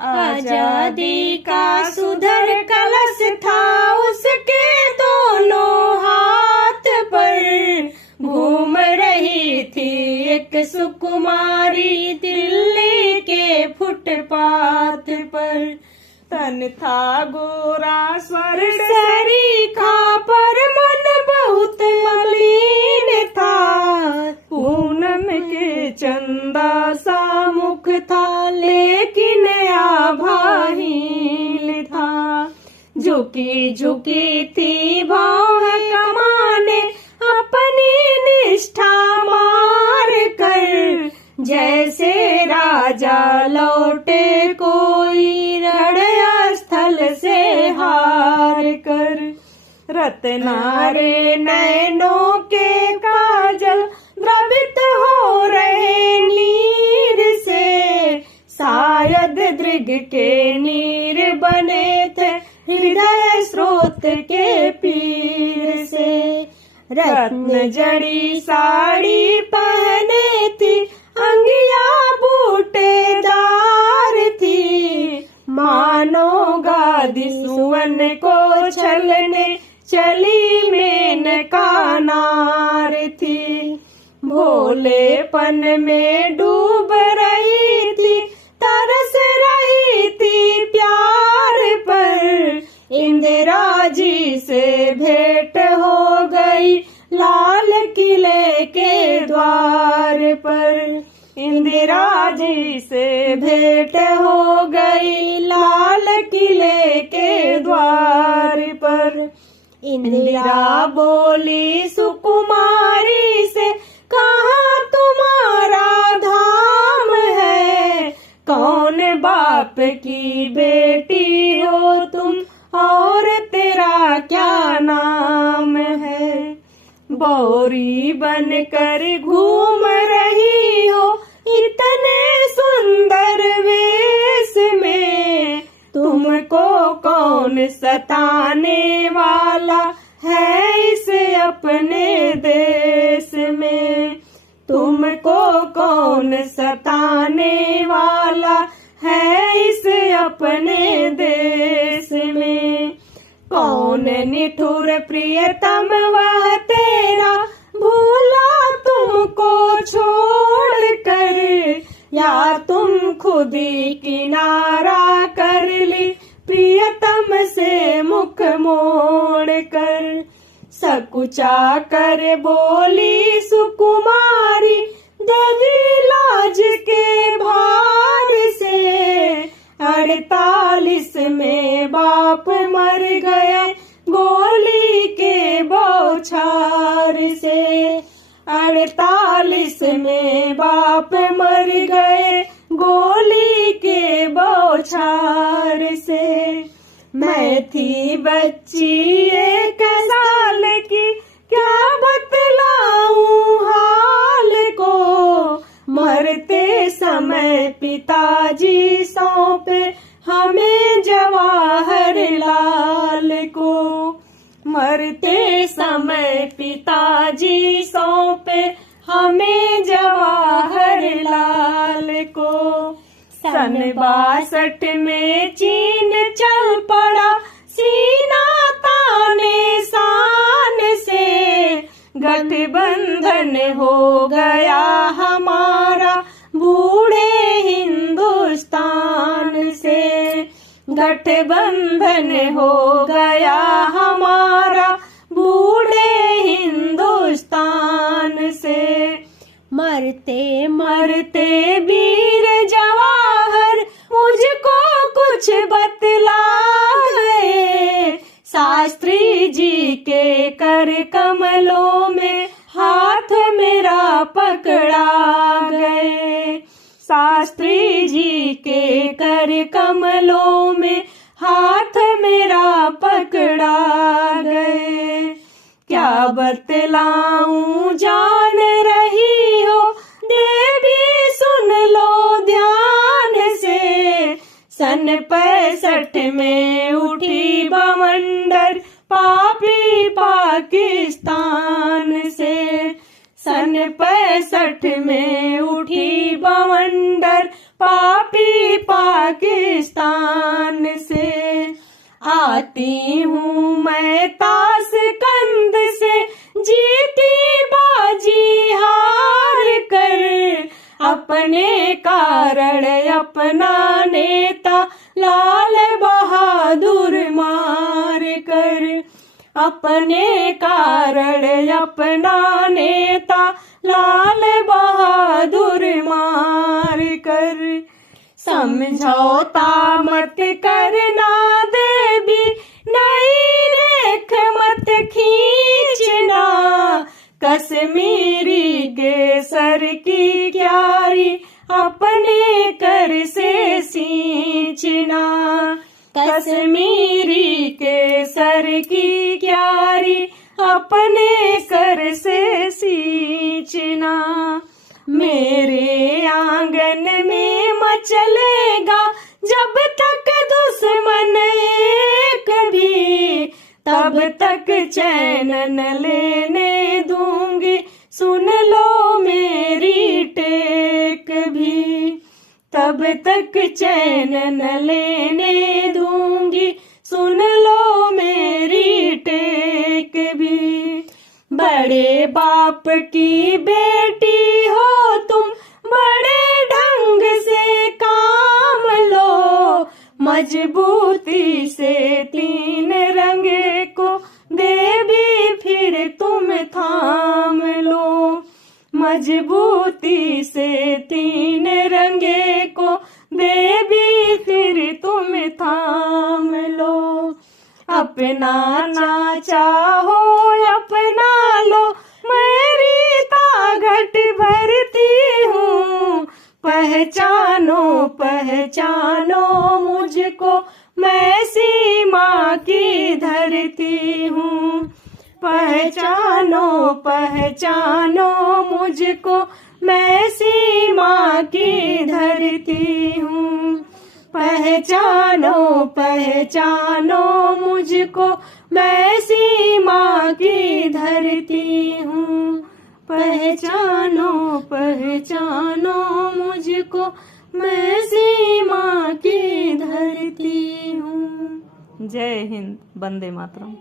आजादी का सुधर कलश था उसके दोनों हाथ पर। घूम रही थी एक सुकुमारी दिल्ली के फुटपाथ पर। तन था गोरा स्वर्ण सरीखा पर मन बहुत मलिन था। पूनम के चंदा सा मुख था लेकिन आभाहीन था। झुकी झुकी थी भाव कमाने अपनी निष्ठा मार कर। जैसे राजा लौटे कोई रण स्थल से हार कर। रत्नारे नैनों के काजल द्रवित हो रहे नीर से। शायद दृग के नीर बने थे हृदय स्रोत के पीर से। रत्न जड़ी साड़ी पहने थी अंगिया बूटेदार थी। मानो गादी सुवन को छलने चली मेनका नार थी। भोलेपन में डूब रही थी तरस रही थी प्यार पर। इंदिरा जी से भेंट हो गई लाल किले के द्वार पर। इंदिरा जी से भेंट हो गई लाल किले के द्वार पर। इंदिरा बोली सुकुमारी से कहाँ तुम्हारा धाम है। कौन बाप की बेटी हो तुम और तेरा क्या नाम है। बौरी बनकर घूम रही हो इतने सुंदर वेश में। तुमको कौन सताने वाला है इस अपने देश में। तुमको कौन सताने वाला है इस अपने देश में। कौन निठुर प्रियतम वह तेरा भूला तुमको छोड़ कर। या तुम खुद ही किनारा कर ली प्रियतम से मुख मोड़ कर। सकुचा कर बोली सुकुमारी देवी लाज के भार से। 48 में बाप मर गए गोली के बौछार से। 48 में बाप मर गए गोली के बौछार से। मैं थी बच्ची 1 साल की क्या बतलाऊं हाल को। मरते समय पिताजी सौंपे हमें जवाहर लाल को। मरते समय पिताजी सौंपे हमें जवाहर लाल को। सन 62 में चीन चल पड़ा सीना ताने शान से। गठबंधन हो गया हमारा बूढ़े हिंदुस्तान से। गठबंधन हो गया हमारा बूढ़े हिंदुस्तान से। मरते मरते वीर जवाहर मुझको कुछ बतला गए। शास्त्री जी के कर कमलों में हाथ मेरा पकड़ा गए। शास्त्री जी के कर कमलों में हाथ मेरा पकड़ा गए। क्या बतलाऊं जान रही हो देवी सुन लो ध्यान से। सन 65 में उठी बवंडर पापी पाकिस्तान से। सन 65 में उठी बवंडर पापी पाकिस्तान आती हूँ मैं तास कंद से, जीती बाजी हार कर, अपने कारण अपना नेता लाल बहादुर मार कर, अपने कारण अपना नेता लाल बहादुर मार कर। समझौता मत करना देवी, नई रेख मत खींचना, कश्मीरी केसर की क्यारी अपने कर से सींचना, कश्मीरी केसर की क्यारी अपने कर से सींचना। मेरे आंगन में मचलेगा जब तक दुश्मन एक भी, तब तक चैन न लेने दूंगी, सुन लो मेरी टेक भी, तब तक चैन न लेने दूंगी, सुन लो मेरी टेक भी। बड़े बाप की बेटी हो तुम, बड़े ढंग से काम लो, मजबूती से तीन रंग को देवी फिर तुम थाम लो, मजबूती से तीन रंगे को देवी फिर तुम थाम लो। अपना ना चाहो अपना लो, मेरी ताकत भरती हूँ, पहचानो पहचानो मुझको, मैं सीमा की धरती हूँ, पहचानो पहचानो मुझको, मैं सीमा की धरती हूँ, पहचानो पहचानो मुझको, मैं सीमा की धरती हूँ, पहचानो पहचानो मुझको, मैं सीमा की धरती हूँ। जय हिंद, वंदे मातरम।